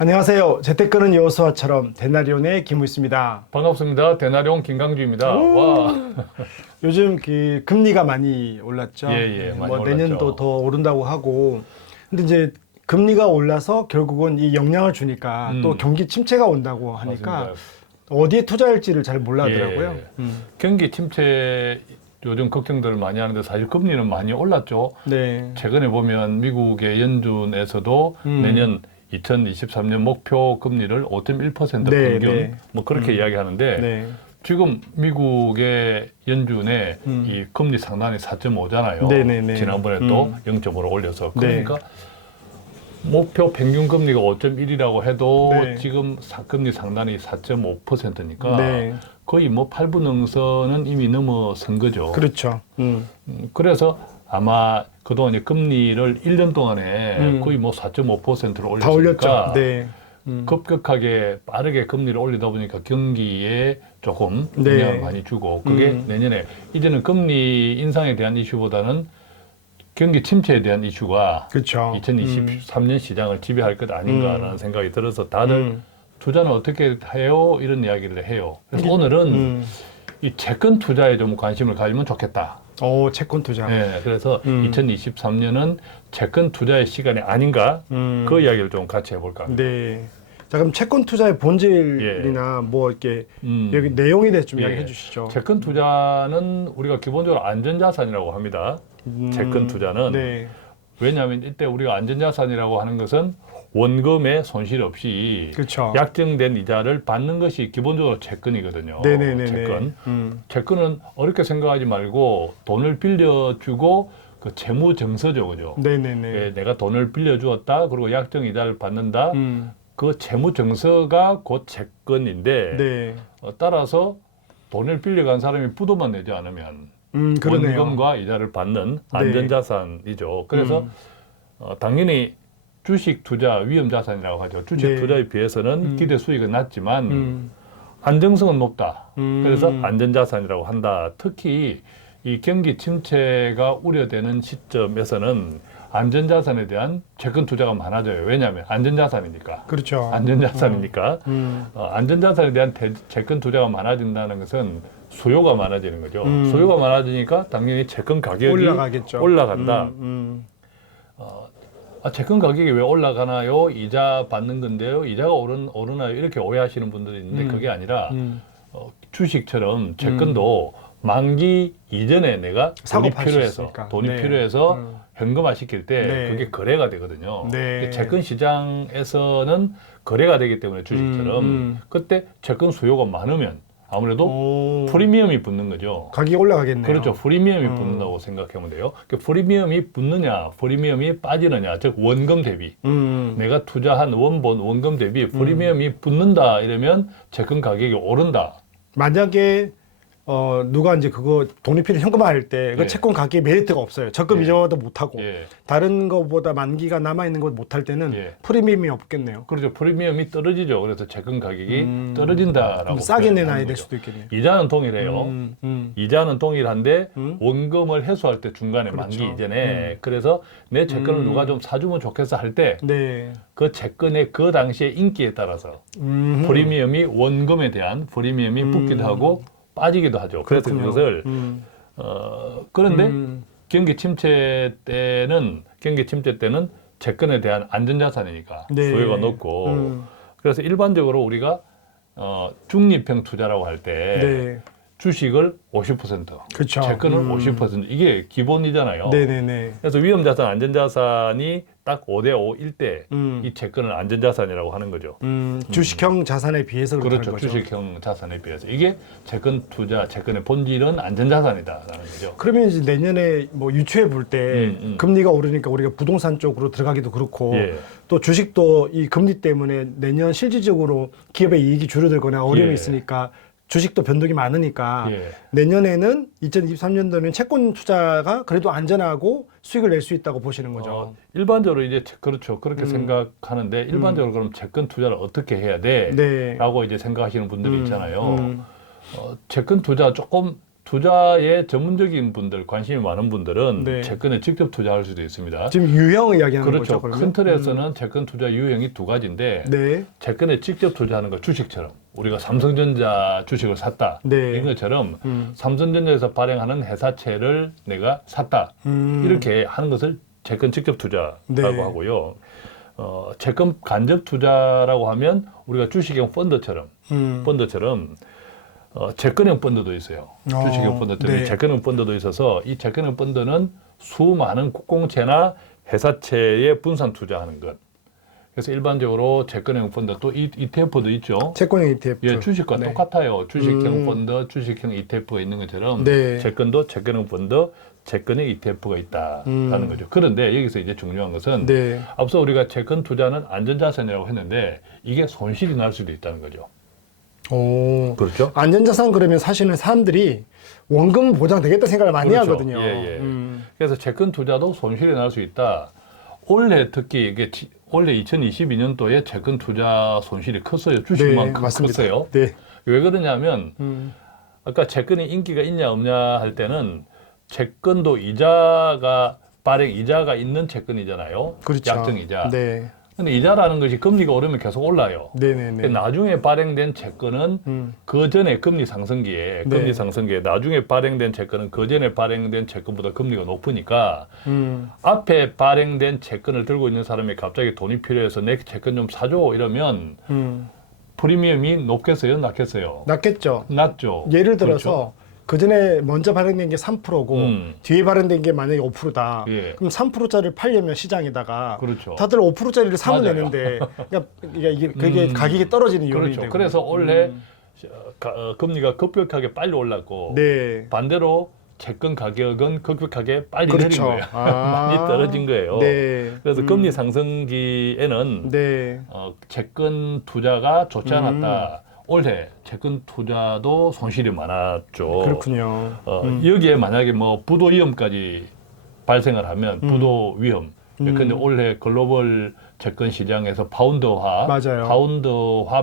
안녕하세요. 재테크는 여호수아처럼 데나리온의 김우있습니다. 반갑습니다. 데나리온 김강주입니다. 와. 요즘 그 금리가 많이 올랐죠. 예, 많이 뭐 올랐죠. 내년도 더 오른다고 하고. 근데 이제 금리가 올라서 결국은 이 영향을 주니까 또 경기 침체가 온다고 하니까 맞습니다. 어디에 투자할지를 잘 몰라더라고요. 예. 경기 침체 요즘 걱정들을 많이 하는데 사실 금리는 많이 올랐죠. 네. 최근에 보면 미국의 연준에서도 내년 2023년 목표 금리를 5.1% 네, 평균 네. 뭐 그렇게 이야기하는데 네. 지금 미국의 연준의 이 금리 상단이 4.5잖아요. 네네네. 지난번에 또 0.5로 올려서 네. 그러니까 목표 평균 금리가 5.1이라고 해도 네. 지금 금리 상단이 4.5%니까 네. 거의 뭐 8분 응선은 이미 넘어선 거죠. 그렇죠. 그래서 아마 그동안 이제 금리를 1년 동안에 거의 뭐 4.5%로 다 올렸죠. 올렸으니까 네. 급격하게 빠르게 금리를 올리다 보니까 경기에 조금 네. 영향을 많이 주고 그게 내년에 이제는 금리 인상에 대한 이슈보다는 경기 침체에 대한 이슈가 그렇죠. 2023년 시장을 지배할 것 아닌가라는 생각이 들어서 다들 투자는 어떻게 해요? 이런 이야기를 해요. 그래서 오늘은 이 채권 투자에 좀 관심을 가지면 좋겠다. 채권 투자. 네, 그래서 2023년은 채권 투자의 시간이 아닌가 그 이야기를 좀 같이 해볼까 합니다. 네. 자, 그럼 채권 투자의 본질이나 뭐 이렇게 여기 내용에 대해서 좀 예. 이야기해 주시죠. 채권 투자는 우리가 기본적으로 안전자산이라고 합니다. 채권 투자는. 네. 왜냐하면 이때 우리가 안전자산이라고 하는 것은 원금에 손실 없이 그렇죠. 약정된 이자를 받는 것이 기본적으로 채권이거든요. 네네네네. 채권. 채권은 어렵게 생각하지 말고 돈을 빌려주고 그 채무 정서죠, 그죠? 네네네. 예, 내가 돈을 빌려주었다, 그리고 약정 이자를 받는다. 음. 그 채무 정서가 곧 채권인데 네. 따라서 돈을 빌려간 사람이 부도만 내지 않으면 그러네요. 원금과 이자를 받는 안전자산이죠. 그래서 당연히 주식 투자 위험 자산이라고 하죠. 주식 네. 투자에 비해서는 기대 수익은 낮지만 안정성은 높다. 그래서 안전자산이라고 한다. 특히 이 경기 침체가 우려되는 시점에서는 안전자산에 대한 채권 투자가 많아져요. 왜냐하면 안전자산이니까. 그렇죠. 안전자산이니까. 안전자산에 대한 채권 투자가 많아진다는 것은 수요가 많아지는 거죠. 수요가 많아지니까 당연히 채권 가격이 올라가겠죠. 올라간다. 채권 가격이 왜 올라가나요? 이자 받는 건데요. 이자가 오르나요? 이렇게 오해하시는 분들이 있는데 그게 아니라 주식처럼 채권도 만기 이전에 내가 사고 돈이 팔 수 필요해서 있으니까. 돈이 네. 필요해서 현금화 시킬 때 네. 그게 거래가 되거든요. 네. 채권 시장에서는 거래가 되기 때문에 주식처럼 그때 채권 수요가 많으면 아무래도 프리미엄이 붙는 거죠. 가격이 올라가겠네요. 그렇죠. 프리미엄이 붙는다고 생각하면 돼요. 프리미엄이 붙느냐, 프리미엄이 빠지느냐, 즉 원금 대비. 내가 투자한 원금 대비 프리미엄이 붙는다 이러면 채권 가격이 오른다. 만약에 누가 이제 그거 돈이 필요 현금화할 때 그 예. 채권 가격에 메리트가 없어요. 적금 예. 이자도 못 하고 예. 다른 거보다 만기가 남아 있는 것 못 할 때는 예. 프리미엄이 없겠네요. 그렇죠. 프리미엄이 떨어지죠. 그래서 채권 가격이 떨어진다라고. 그럼 싸게 표현하는 내놔야 될 거죠. 수도 있겠네요. 이자는 동일해요. 이자는 동일한데 원금을 회수할 때 중간에 그렇죠. 만기 이전에 그래서 내 채권을 누가 좀 사주면 좋겠어 할 때 네. 그 채권의 그 당시의 인기에 따라서 프리미엄이 원금에 대한 프리미엄이 붙기도 하고 빠지기도 하죠. 그래서 그렇군요. 이것을 그런데 경기 침체 때는 채권에 대한 안전자산이니까 네. 수요가 높고 그래서 일반적으로 우리가 중립형 투자라고 할 때 네. 주식을 50%, 그렇죠. 채권을 50% 이게 기본이잖아요. 네네네. 그래서 위험자산, 안전자산이 딱 5대5일 때 이 음. 채권을 안전자산이라고 하는 거죠. 주식형 자산에 비해서 그렇다는 그렇죠. 거죠. 주식형 자산에 비해서. 이게 채권 투자, 채권의 본질은 안전자산이다라는 거죠. 그러면 이제 내년에 뭐 유추해 볼 때 금리가 오르니까 우리가 부동산 쪽으로 들어가기도 그렇고 예. 또 주식도 이 금리 때문에 내년 실질적으로 기업의 이익이 줄어들거나 어려움이 예. 있으니까 주식도 변동이 많으니까 예. 내년에는 2023년도는 채권 투자가 그래도 안전하고 수익을 낼 수 있다고 보시는 거죠. 일반적으로 이제 그렇죠. 그렇게 생각하는데 일반적으로 그럼 채권 투자를 어떻게 해야 돼? 네. 라고 이제 생각하시는 분들이 있잖아요. 채권 투자 조금 투자에 전문적인 분들, 관심이 많은 분들은 네. 채권에 직접 투자할 수도 있습니다. 지금 유형 이야기하는 그렇죠. 거죠. 큰 틀에서는 채권 투자 유형이 두 가지인데 네. 채권에 직접 투자하는 거 주식처럼 우리가 삼성전자 주식을 샀다. 네. 이런 것처럼 삼성전자에서 발행하는 회사채를 내가 샀다. 이렇게 하는 것을 채권 직접 투자라고 네. 하고요. 채권 간접 투자라고 하면 우리가 주식형 펀드처럼 채권형 펀드도 있어요. 주식형 펀드처럼 네. 채권형 펀드도 있어서 이 채권형 펀드는 수많은 국공채나 회사채에 분산 투자하는 것. 그래서 일반적으로 채권형 펀드 또 ETF도 있죠. 채권형 ETF. 예, 주식과 네. 똑같아요. 주식형 펀드, 주식형 ETF가 있는 것처럼 네. 채권도 채권형 펀드, 채권형 ETF가 있다라는 거죠. 그런데 여기서 이제 중요한 것은 네. 앞서 우리가 채권 투자는 안전자산이라고 했는데 이게 손실이 날 수도 있다는 거죠. 오. 그렇죠? 안전자산 그러면 사실은 사람들이 원금 보장되겠다 생각을 많이 그렇죠. 하거든요. 예. 그래서 채권 투자도 손실이 날 수 있다. 올해 특히 이게 올해 2022년도에 채권 투자 손실이 컸어요. 주식만큼 맞습니다. 컸어요. 네. 왜 그러냐면 아까 채권이 인기가 있냐 없냐 할 때는 채권도 이자가 발행 이자가 있는 채권이잖아요. 그렇죠. 약정 이자. 네. 근데 이자라는 것이 금리가 오르면 계속 올라요. 네네네. 나중에 발행된 채권은 그 전에 금리 상승기에 나중에 발행된 채권은 그 전에 발행된 채권보다 금리가 높으니까 앞에 발행된 채권을 들고 있는 사람이 갑자기 돈이 필요해서 내 채권 좀 사줘 이러면 프리미엄이 높겠어요, 낮겠어요? 낮겠죠. 낮죠. 예를 들어서 그 전에 먼저 발행된 게 3%고 뒤에 발행된 게 만약에 5%다. 예. 그럼 3%짜리를 팔려면 시장에다가 그렇죠. 다들 5%짜리를 사면 맞아요. 되는데 그러니까 이게 그게 가격이 떨어지는 요인이 그렇죠. 되고. 그래서 올해 금리가 급격하게 빨리 올랐고 네. 반대로 채권 가격은 급격하게 빨리 그렇죠. 내린 거예요. 아. 많이 떨어진 거예요. 네. 그래서 금리 상승기에는 네. 채권 투자가 좋지 않았다. 올해 채권 투자도 손실이 많았죠. 그렇군요. 여기에 만약에 뭐 부도 위험까지 발생을 하면 부도 위험. 근데 올해 글로벌 채권 시장에서 파운드화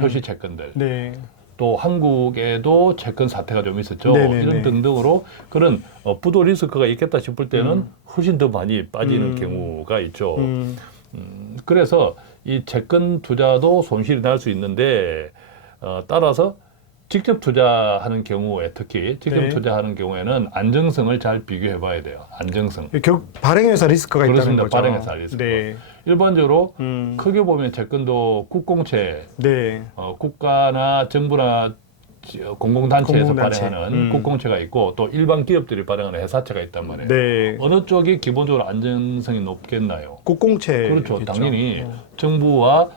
표시 채권들 네. 또 한국에도 채권 사태가 좀 있었죠. 네네네. 이런 등등으로 그런 부도 리스크가 있겠다 싶을 때는 훨씬 더 많이 빠지는 경우가 있죠. 그래서 이 채권 투자도 손실이 날 수 있는데 따라서 직접 투자하는 경우에 특히 직접 투자하는 경우에는 안정성을 잘 비교해 봐야 돼요. 안정성. 결국 발행회사 리스크가 그렇습니다. 있다는 거죠. 발행회사 리스크. 네. 일반적으로 크게 보면 채권도 국공채, 네. 국가나 정부나 공공단체에서 공공단체. 발행하는 국공채가 있고 또 일반 기업들이 발행하는 회사채가 있단 말이에요. 네. 어느 쪽이 기본적으로 안정성이 높겠나요? 국공채. 그렇죠. 당연히 정부와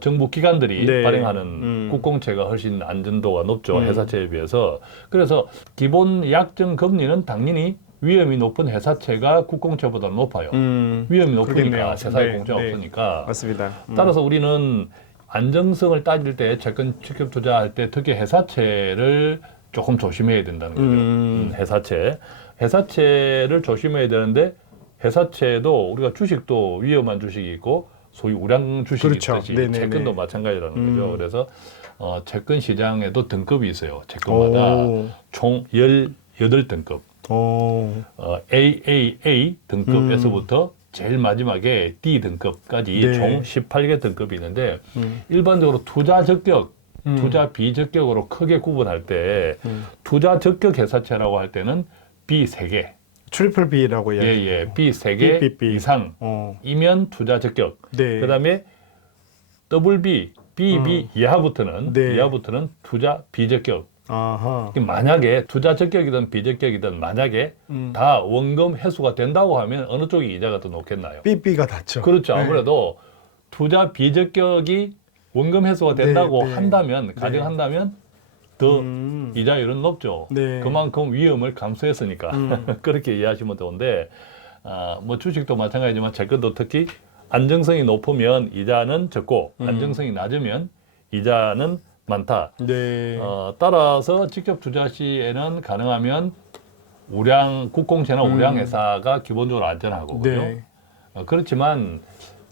정부 기관들이 네. 발행하는 국공채가 훨씬 안전도가 높죠. 회사채에 비해서. 그래서 기본 약정 금리는 당연히 위험이 높은 회사채가 국공채보다 높아요. 위험이 높으니까 그러겠네요. 세상에 네, 공채가 네. 없으니까. 맞습니다. 따라서 우리는 안정성을 따질 때 채권 직접 투자할 때 특히 회사채를 조금 조심해야 된다는 거죠. 회사채를 조심해야 되는데 회사채도 우리가 주식도 위험한 주식이 있고 소위 우량 주식이 그렇죠. 있듯이 네네네. 채권도 마찬가지라는 거죠. 그래서 채권 시장에도 등급이 있어요. 채권마다 오. 총 18등급. AAA 등급에서부터 제일 마지막에 D 등급까지 네. 총 18개 등급이 있는데 일반적으로 투자 적격, 투자 비적격으로 크게 구분할 때 투자 적격 회사채라고 할 때는 B 3개, 트리플 B라고 B 3개 BBB. 이상이면 투자 적격. 네. 그다음에 BB 이하부터는 네. 투자 비적격. 아하. 만약에 투자 적격이든 비적격이든 만약에 다 원금 회수가 된다고 하면 어느 쪽이 이자가 더 높겠나요? BB가 낫죠. 그렇죠. 아무래도 투자 비적격이 원금 회수가 된다고 네. 한다면 가정한다면 더 이자율은 높죠. 네. 그만큼 위험을 감수했으니까 그렇게 이해하시면 되는데 뭐 주식도 마찬가지지만 채권도 특히 안정성이 높으면 이자는 적고 안정성이 낮으면 이자는 많다. 네. 따라서 직접 투자 시에는 가능하면 국공채나 우량 회사가 기본적으로 안전하거든요. 네. 그렇지만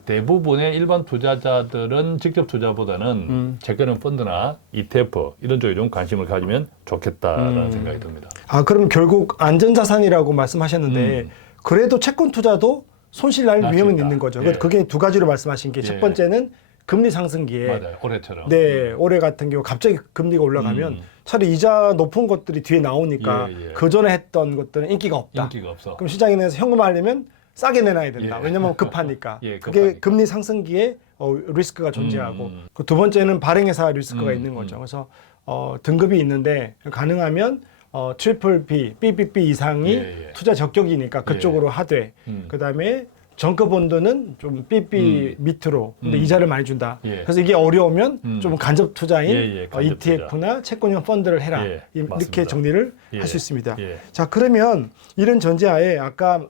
대부분의 일반 투자자들은 직접 투자보다는 채권형 펀드나 ETF 이런 쪽에 좀 관심을 가지면 좋겠다라는 생각이 듭니다. 아, 그럼 결국 안전자산이라고 말씀하셨는데 그래도 채권 투자도 손실 날 날 수 위험은 있다. 있는 거죠. 예. 그게 두 가지로 말씀하신 게 첫 예. 번째는 금리 상승기에 맞아요. 올해처럼. 네, 올해 같은 경우 갑자기 금리가 올라가면 차라리 이자 높은 것들이 뒤에 나오니까 예, 예. 그 전에 했던 것들은 인기가 없다. 인기가 없어. 그럼 시장에 내서 현금하려면 싸게 내놔야 된다. 예. 왜냐면 급하니까. 예, 그게 급하니까. 금리 상승기에 리스크가 존재하고 그 두 번째는 발행회사 리스크가 있는 거죠. 그래서 등급이 있는데 가능하면 트리플 B, BBB 이상이 예, 예. 투자 적격이니까 그쪽으로 하되 그다음에 정가본드는 좀 BB 밑으로 근데 이자를 많이 준다. 예. 그래서 이게 어려우면 좀 간접 투자인 예, 예, 간접 ETF나 채권형 펀드를 해라. 예, 이렇게 맞습니다. 정리를 예, 할 수 있습니다. 예. 자, 그러면 이런 전제하에 아까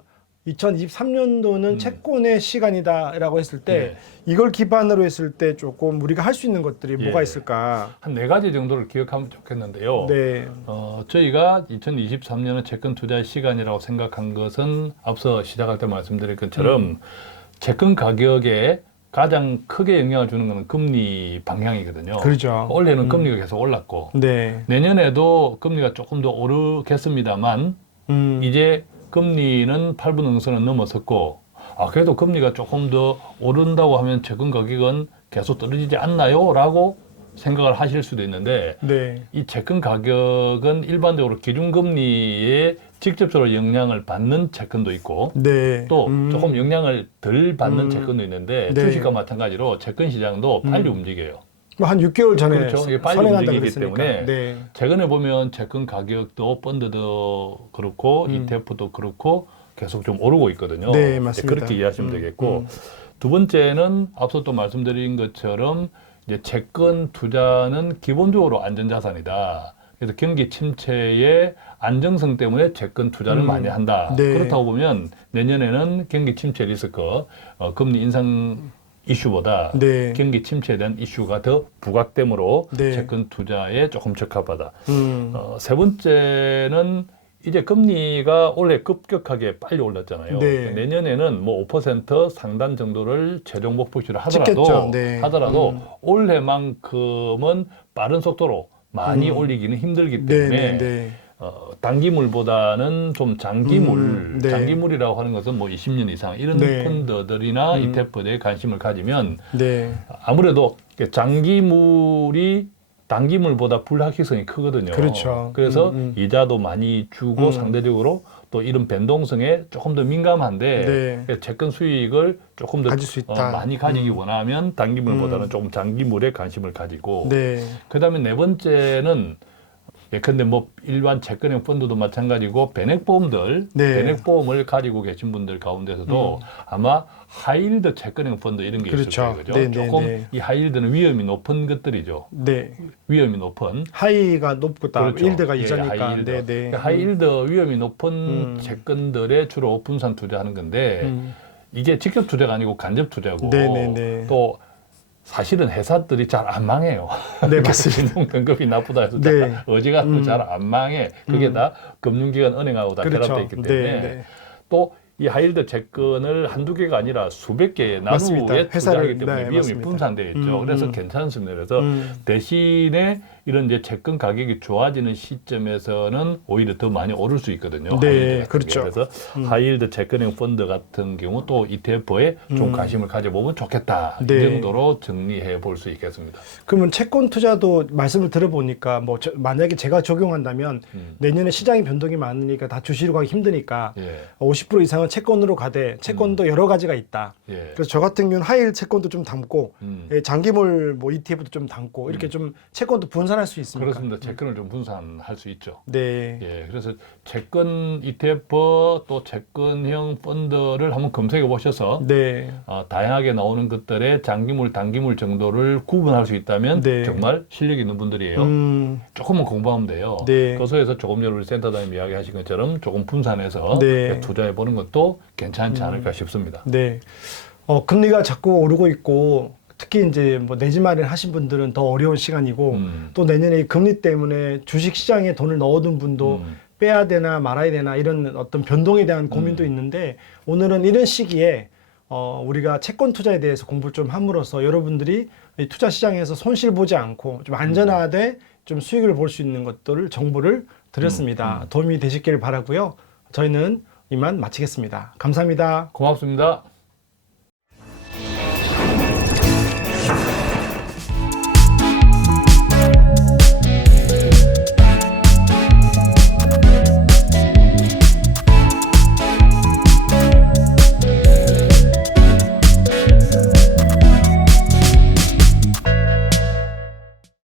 2023년도는 채권의 시간이다라고 했을 때 예. 이걸 기반으로 했을 때 조금 우리가 할 수 있는 것들이 예. 뭐가 있을까? 한 4가지 정도를 기억하면 좋겠는데요. 네. 저희가 2023년은 채권 투자의 시간이라고 생각한 것은 앞서 시작할 때 말씀드린 것처럼 채권 가격에 가장 크게 영향을 주는 것은 금리 방향이거든요. 그렇죠. 올해는 금리가 계속 올랐고 네. 내년에도 금리가 조금 더 오르겠습니다만 이제 금리는 8분 응선은 넘어섰고 그래도 금리가 조금 더 오른다고 하면 채권 가격은 계속 떨어지지 않나요? 라고 생각을 하실 수도 있는데 네. 이 채권 가격은 일반적으로 기준금리에 직접적으로 영향을 받는 채권도 있고 네. 또 조금 영향을 덜 받는 채권도 있는데 네. 주식과 마찬가지로 채권 시장도 빨리 움직여요. 뭐 한 6개월 전에 그렇죠. 이게 빨리 선행한다 움직이기 그랬으니까. 때문에 네. 최근에 보면 채권 가격도 펀드도 그렇고 ETF도 그렇고 계속 좀 오르고 있거든요. 네, 맞습니다. 그렇게 이해하시면 되겠고 두 번째는 앞서 또 말씀드린 것처럼 이제 채권 투자는 기본적으로 안전자산이다. 그래서 경기 침체의 안정성 때문에 채권 투자를 많이 한다. 네. 그렇다고 보면 내년에는 경기 침체 리스크, 금리 인상 이슈보다 네. 경기 침체에 대한 이슈가 더 부각되므로 네. 채권 투자에 조금 적합하다. 음. 세 번째는 이제 금리가 올해 급격하게 빨리 올랐잖아요. 네. 내년에는 뭐 5% 상단 정도를 최종 목표치를 하더라도 찍겠죠. 네. 올해만큼은 빠른 속도로 많이 올리기는 힘들기 네, 때문에 네, 네. 단기물보다는 좀 장기물, 네. 장기물이라고 하는 것은 뭐 20년 이상 이런 네. 펀드들이나 ETF에 관심을 가지면 네. 아무래도 장기물이 단기물보다 불확실성이 크거든요. 그렇죠. 그래서 이자도 많이 주고 상대적으로 또 이런 변동성에 조금 더 민감한데 네. 채권 수익을 조금 더 가질 수 있다. 많이 가지기 원하면 단기물보다는 조금 장기물에 관심을 가지고 네. 그다음에 네 번째는 예컨대 뭐 일반 채권형 펀드도 마찬가지고 변액보험들, 네. 변액보험을 가지고 계신 분들 가운데서도 아마 하이힐드 채권형 펀드 이런 게 그렇죠. 있을 거예요. 그죠? 네, 네, 조금 네. 이 하이힐드는 위험이 높은 것들이죠. 네. 위험이 높은. 하이가 높다. 그렇죠. 일드가 예, 이자니까. 하이힐드. 네, 네. 그러니까 하이힐드 위험이 높은 채권들에 주로 분산 투자하는 건데 이게 직접 투자가 아니고 간접 투자고 네, 네, 네. 또 사실은 회사들이 잘 안 망해요. 네, 맞습니다. 신용등급이 나쁘다 해서 네. 어지간하면 잘 안 망해. 그게 다 금융기관, 은행하고 다 그렇죠. 결합되어 있기 때문에 네, 네. 또 이 하이힐드 채권을 한두 개가 아니라 수백 개 맞습니다. 나누에 투자하기 때문에 네, 위험이 맞습니다. 분산되어 있죠. 그래서 괜찮습니다. 그래서 대신에 이런 이제 채권 가격이 좋아지는 시점에서는 오히려 더 많이 오를 수 있거든요. 네, 하이힐드 같은 그렇죠. 게. 그래서 하이힐드 채권형 펀드 같은 경우 또 ETF에 좀 관심을 가져보면 좋겠다. 네. 이 정도로 정리해 볼 수 있겠습니다. 그러면 채권 투자도 말씀을 들어보니까 뭐 만약에 제가 적용한다면 내년에 시장의 변동이 많으니까 다 주식으로 가기 힘드니까 예. 50% 이상은 채권으로 가되 채권도 여러 가지가 있다. 예. 그래서 저 같은 경우는 하이힐 채권도 좀 담고 예. 장기물 뭐 ETF도 좀 담고 이렇게 좀 채권도 분산할 수 있습니까? 그렇습니다. 채권을 좀 분산할 수 있죠. 네. 예, 그래서 채권 ETF 또 채권형 펀드를 한번 검색해 보셔서 네. 다양하게 나오는 것들의 장기물, 단기물 정도를 구분할 수 있다면 네. 정말 실력 있는 분들이에요. 조금만 공부하면 돼요. 네. 거소에서 조금 전에 우리 센터장님 이야기하신 것처럼 조금 분산해서 네. 투자해 보는 것도 괜찮지 않을까 싶습니다. 네. 금리가 자꾸 오르고 있고 특히 이제 뭐 내 집 마련 하신 분들은 더 어려운 시간이고 또 내년에 이 금리 때문에 주식 시장에 돈을 넣어둔 분도 빼야 되나 말아야 되나 이런 어떤 변동에 대한 고민도 있는데 오늘은 이런 시기에 우리가 채권 투자에 대해서 공부를 좀 함으로써 여러분들이 이 투자 시장에서 손실 보지 않고 좀 안전하게 좀 수익을 볼 수 있는 것들을 정보를 드렸습니다. 도움이 되시길 바라고요. 저희는 이만 마치겠습니다. 감사합니다. 고맙습니다.